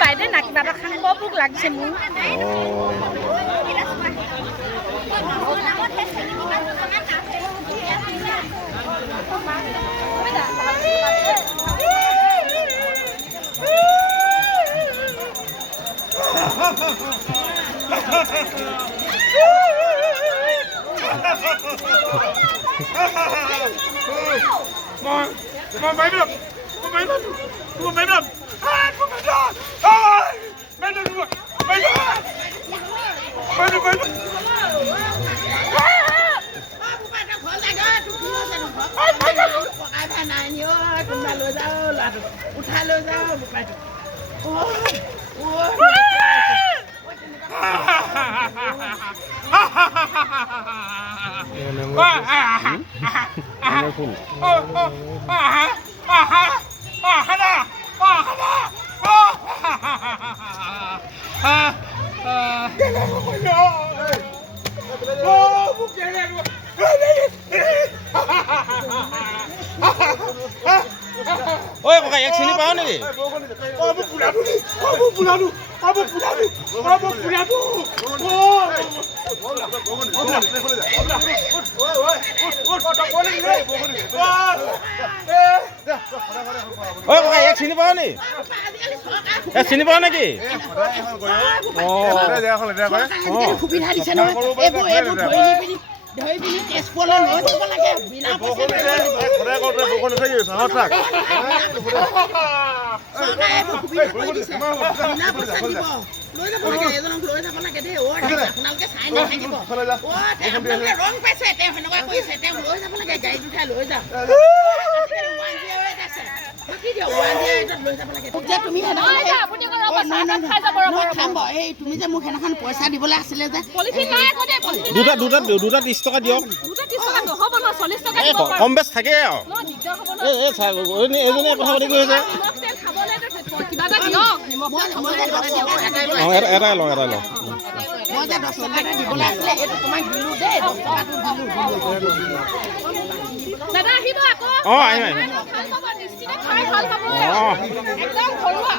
বাইদেউ না কিবা এটা খাব ভোক লাগিছে মোৰ উঠাই লৈ যাওঁ ঐ ককা ইয়াক চিনি পাওঁ নেকি ঐ ককা ইয়াক চিনি পাওঁ নি ইয়াক চিনি পাওঁ নেকি সুবিধা দিছে নহয় এইবোৰ ধৰি পিনি তেজপুৰলৈ লৈ যাব লাগে বিনা পইচা চৰকাৰে সুবিধা কৰি দিছে বিনা পইচা দিব লৈ যাব লাগে এজনক লৈ যাব লাগে দেই আপোনালোকে চাই নাথাকিব আপোনালোকে ৰং পাইছে তেওঁ সেনেকুৱা কৰিছে তেওঁ লৈ যাব লাগে গাড়ীত উঠাই লৈ যাওক তুমি যে মোক সেইদিনাখন পইচা দিবলৈ আছিলে যে দুটা 30 টকা দিয়ক কম বেছ থাকে আৰু এজনীয়ে কথা পাতি গৈ আছে এটাই লওঁ মই যে 10 টকা দিবলৈ আছিলে এইটো তোমাক দিলো দেই 10 টকাটো দিলো দাদা আহিব আকৌ আহিম ভাল পাব নিশ্চিত খাই ভাল পাব একদম ঘৰুৱা